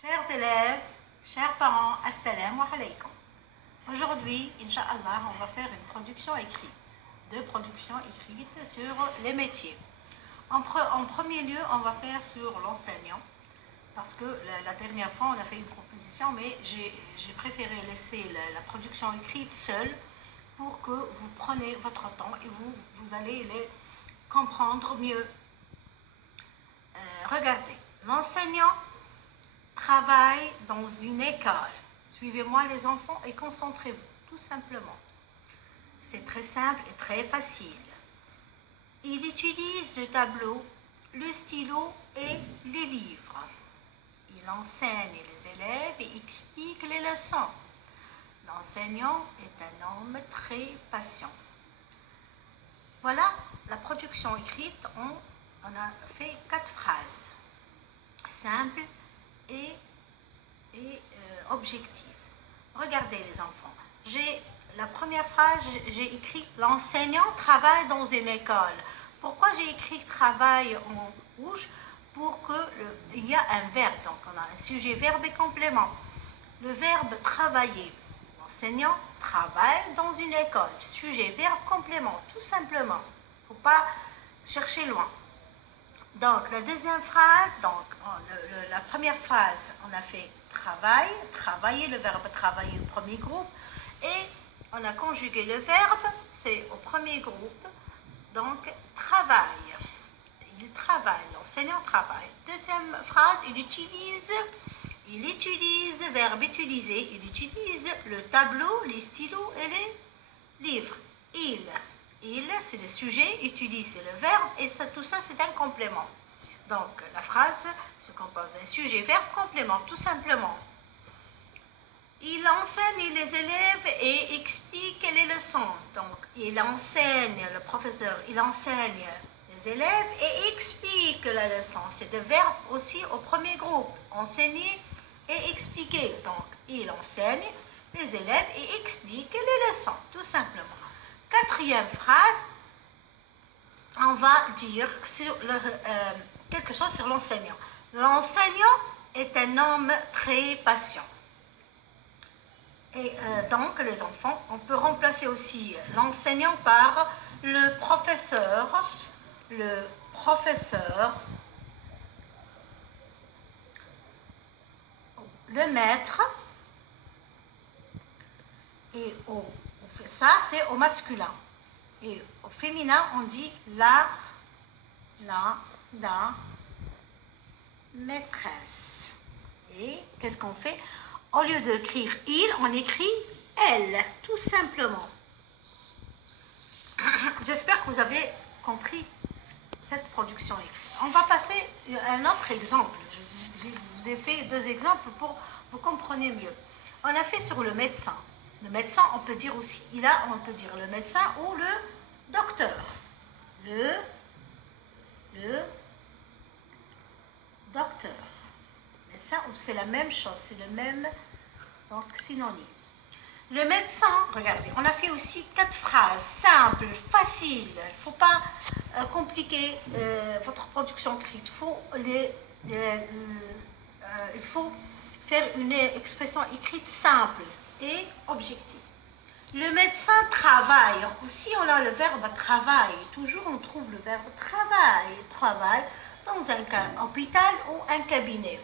Chers élèves, chers parents, assalamu alaikum. Aujourd'hui, Inch'Allah, on va faire une production écrite. Deux productions écrites sur les métiers. En premier lieu, on va faire sur l'enseignant. Parce que la dernière fois, on a fait une proposition, mais j'ai préféré laisser la production écrite seule pour que vous preniez votre temps et vous allez les comprendre mieux. Regardez, l'enseignant travaille dans une école. Suivez-moi les enfants et concentrez-vous, tout simplement. C'est très simple et très facile. Il utilise le tableau, le stylo et les livres. Il enseigne les élèves et explique les leçons. L'enseignant est un homme très patient. Voilà la production écrite. On a fait 4 phrases simples et objectives. Regardez les enfants. La première phrase, j'ai écrit « L'enseignant travaille dans une école ». Pourquoi j'ai écrit « travail » en rouge? Pour qu'il y a un verbe, donc on a un sujet, verbe et complément. Le verbe « travailler ». L'enseignant travaille dans une école. Sujet, verbe, complément, tout simplement. Il ne faut pas chercher loin. Donc, la deuxième phrase, la première phrase, on a fait travail, travailler, le verbe travailler au premier groupe, et on a conjugué le verbe, c'est au premier groupe, donc travaille. Il travaille, l'enseignant travaille. Deuxième phrase, il utilise, verbe utiliser, il utilise le tableau, les stylos et les livres. Il, c'est le sujet, utilise, c'est le verbe, et tout ça, c'est un complément. Donc, la phrase se compose d'un sujet, verbe, complément, tout simplement. Il enseigne les élèves et explique les leçons. Donc, il enseigne, le professeur, il enseigne les élèves et explique la leçon. C'est le verbe aussi au premier groupe, enseigner et expliquer. Donc, il enseigne les élèves et explique les leçons, tout simplement. Quatrième phrase, on va dire quelque chose sur l'enseignant. L'enseignant est un homme très patient. Et donc, les enfants, on peut remplacer aussi l'enseignant par le professeur, le maître, et ça c'est au masculin. Et au féminin, on dit la maîtresse. Et qu'est-ce qu'on fait? Au lieu d'écrire il, on écrit elle, tout simplement. J'espère que vous avez compris cette production écrite. On va passer à un autre exemple. Je vous ai fait 2 exemples pour que vous compreniez mieux. On a fait sur le médecin. Le médecin, on peut dire aussi, on peut dire le médecin ou le docteur. Le docteur. Médecin, c'est la même chose, c'est le même synonyme. Le médecin, regardez, on a fait aussi 4 phrases simples, faciles. Il ne faut pas compliquer votre production écrite. Il faut faire une expression écrite simple et objective. Le médecin travaille. Aussi, on a le verbe travail. Toujours, on trouve le verbe travail dans un hôpital ou un cabinet.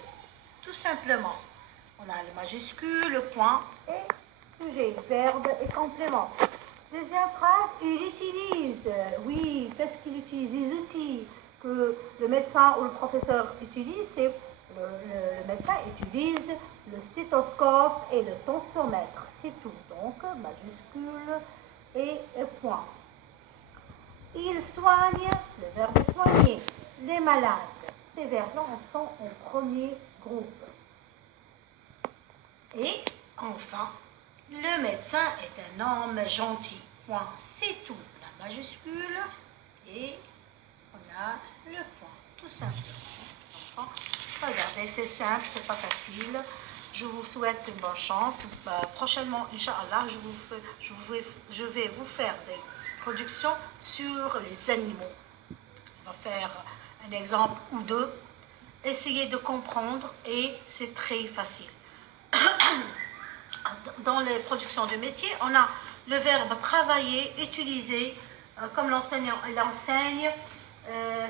Tout simplement. On a les majuscules, le point et sujet, verbe et complément. Deuxième phrase, il utilise. Oui, qu'est-ce qu'il utilise? Les outils que le médecin ou le professeur utilise, c'est le médecin utilise le stéthoscope et le tensiomètre. C'est tout. Donc, majuscule et point. Il soigne, le verbe soigner, les malades. Ces verbes-là sont au premier groupe. Et enfin, le médecin est un homme gentil. Point. C'est tout. La majuscule et on a le point. Tout simplement. Regardez, c'est simple, c'est pas facile. Je vous souhaite une bonne chance. Prochainement, Inch'Allah, je vais vous faire des productions sur les animaux. On va faire un exemple ou 2 essayez de comprendre et c'est très facile. Dans les productions de métier, on a le verbe travailler, utiliser, comme l'enseignant l'enseigne,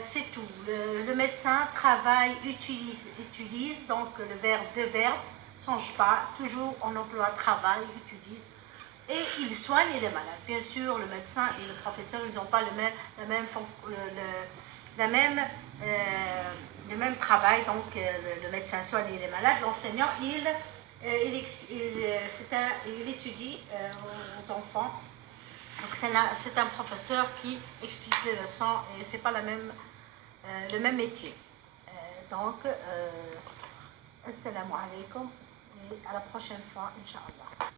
c'est tout. Le médecin travaille, utilise, donc le verbe de verbe, ne change pas, toujours on emploie travail, utilise, et il soigne les malades. Bien sûr, le médecin et le professeur, ils n'ont pas le même travail, donc le médecin soigne les malades, l'enseignant, il étudie aux enfants. Donc c'est un professeur qui explique les leçons et c'est pas le même métier. Donc, assalamu alaikum et à la prochaine fois, Inch'Allah.